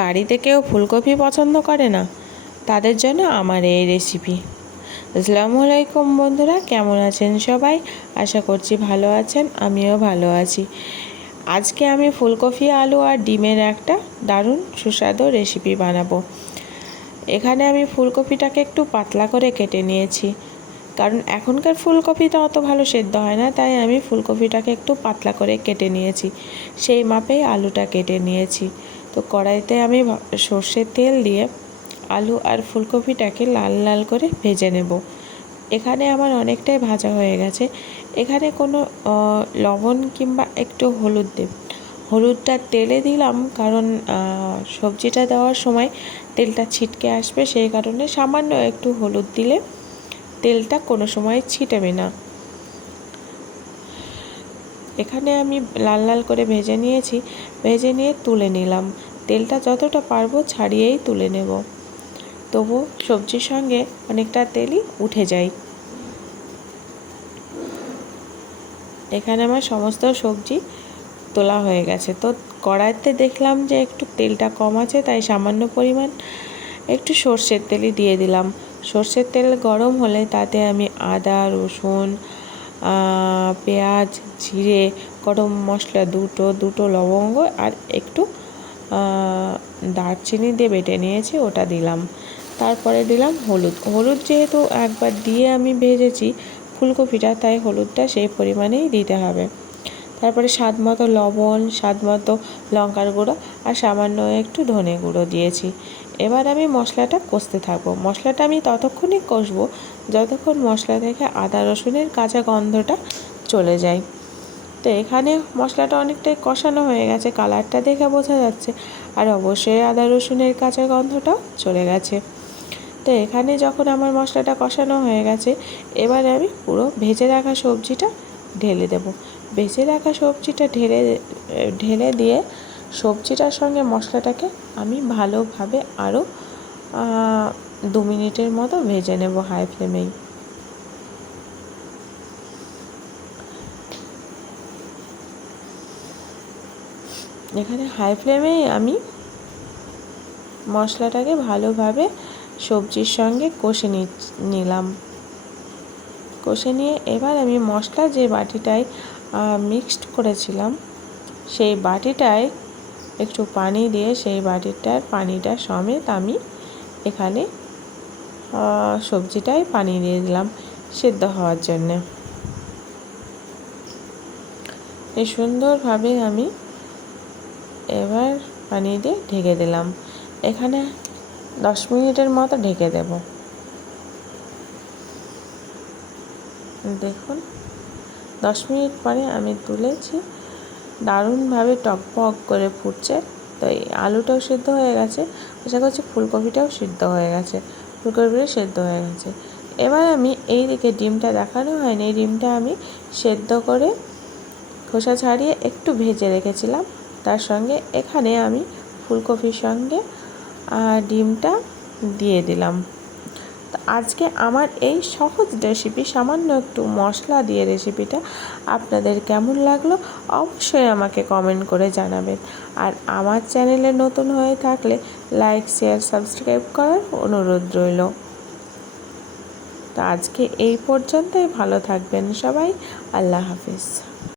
বাড়িতে কেউ ফুলকপি পছন্দ করে না, তাদের জন্য আমার এই রেসিপি। আসসালামু আলাইকুম বন্ধুরা, কেমন আছেন সবাই? আশা করছি ভালো আছেন, আমিও ভালো আছি। আজকে আমি ফুলকপি, আলু আর ডিমের একটা দারুণ সুস্বাদু রেসিপি বানাবো। এখানে আমি ফুলকপিটাকে একটু পাতলা করে কেটে নিয়েছি, কারণ এখনকার ফুলকপিটা অত ভালো সেদ্ধ হয় না, তাই আমি ফুলকপিটাকে একটু পাতলা করে কেটে নিয়েছি। সেই মাপেই আলুটা কেটে নিয়েছি। তো কড়াইতে আমি সর্ষের তেল দিয়ে আলু আর ফুলকপিটাকে লাল লাল করে ভেজে নেব। এখানে আমার অনেকটাই ভাজা হয়ে গেছে। এখানে কোনো লবণ কিংবা একটু হলুদ দেব। হলুদটা তেলে দিলাম কারণ সবজিটা দেওয়ার সময় তেলটা ছিটকে আসবে, সেই কারণে সামান্য একটু হলুদ দিলে তেলটা কোনো সময় ছিটাবে না। এখানে আমি লাল লাল করে ভেজে নিয়েছি, ভেজে নিয়ে তুলে নিলাম। তেলটা যতটা পারবো ছাড়িয়েই তুলে নেব, তবু সবজির সঙ্গে অনেকটা তেলই উঠে যায়। এখানে আমার সমস্ত সবজি তোলা হয়ে গেছে। তো কড়াইতে দেখলাম যে একটু তেলটা কম আছে, তাই সামান্য পরিমাণ একটু সর্ষের তেলই দিয়ে দিলাম। সর্ষের তেল গরম হলে তাতে আমি আদা, রসুন, পেঁয়াজ, জিরে, গরম মশলা দুটো লবঙ্গ আর একটু দারচিনি দিয়ে বেটে নিয়েছি, ওটা দিলাম। তারপরে দিলাম হলুদ যেহেতু একবার দিয়ে আমি ভেজেছি ফুলকপিটা, তাই হলুদটা সেই পরিমাণেই দিতে হবে। তারপরে স্বাদ মতো লবণ, স্বাদ মতো লঙ্কার গুঁড়ো আর সামান্য একটু ধনে গুঁড়ো দিয়েছি। এবার আমি মশলাটা কষতে থাকবো। মশলাটা আমি ততক্ষণই কষবো যতক্ষণ মশলা থেকে আদা রসুনের কাঁচা গন্ধটা চলে যায়। তো এখানে মশলাটা অনেকটাই কষানো হয়ে গেছে, কালারটা দেখে বোঝা যাচ্ছে, আর অবশ্যই আদা রসুনের কাঁচা গন্ধটাও চলে গেছে। তো এখানে যখন আমার মশলাটা কষানো হয়ে গেছে, এবার আমি পুরো ভেজে রাখা সবজিটা ঢেলে দেব। ভেজে রাখা সবজিটা ঢেলে দিয়ে সবজিটার সঙ্গে মশলাটাকে আমি ভালোভাবে আরও 2 মিনিটের মতো ভেজে নেব হাই ফ্লেমেই। এখানে হাই ফ্লেমেই আমি মশলাটাকে ভালোভাবে সবজির সঙ্গে কষে নিলাম। কষে নিয়ে এবার আমি মশলা যে বাটিটায় মিক্সড করেছিলাম, সেই বাটিটায় একটু পানি দিয়ে সেই বাটিটার পানিটা সমেত আমি এখানে সবজিটায় পানি দিয়ে দিলাম সেদ্ধ হওয়ার জন্যে। এই সুন্দরভাবে আমি এবার পানি দিয়ে ঢেকে দিলাম। এখানে 10 মিনিটের মতো ঢেকে দেব। দেখুন 10 মিনিট পরে আমি তুলেছি, দারুণভাবে টকবক করে ফুটছে। তো এই আলুটাও সেদ্ধ হয়ে গেছে, আশা করছি ফুলকপিটাও সেদ্ধ হয়ে গেছে, ফুলকপিটা সেদ্ধ হয়ে গেছে। এবার আমি এই দিকে ডিমটা দেখানো হয়নি, এই ডিমটা আমি সেদ্ধ করে খোসা ছাড়িয়ে একটু ভেজে রেখেছিলাম, তার সঙ্গে এখানে আমি ফুলকপির সঙ্গে ডিমটা দিয়ে দিলাম। তো আজকে আমার এই সহজ রেসিপি, সামান্য একটু মশলা দিয়ে রেসিপিটা আপনাদের কেমন লাগলো অবশ্যই আমাকে কমেন্ট করে জানাবেন। আর আমার চ্যানেলে নতুন হয়ে থাকলে লাইক, শেয়ার, সাবস্ক্রাইব করার অনুরোধ রইল। তো আজকে এই পর্যন্তই, ভালো থাকবেন সবাই, আল্লাহ হাফিজ।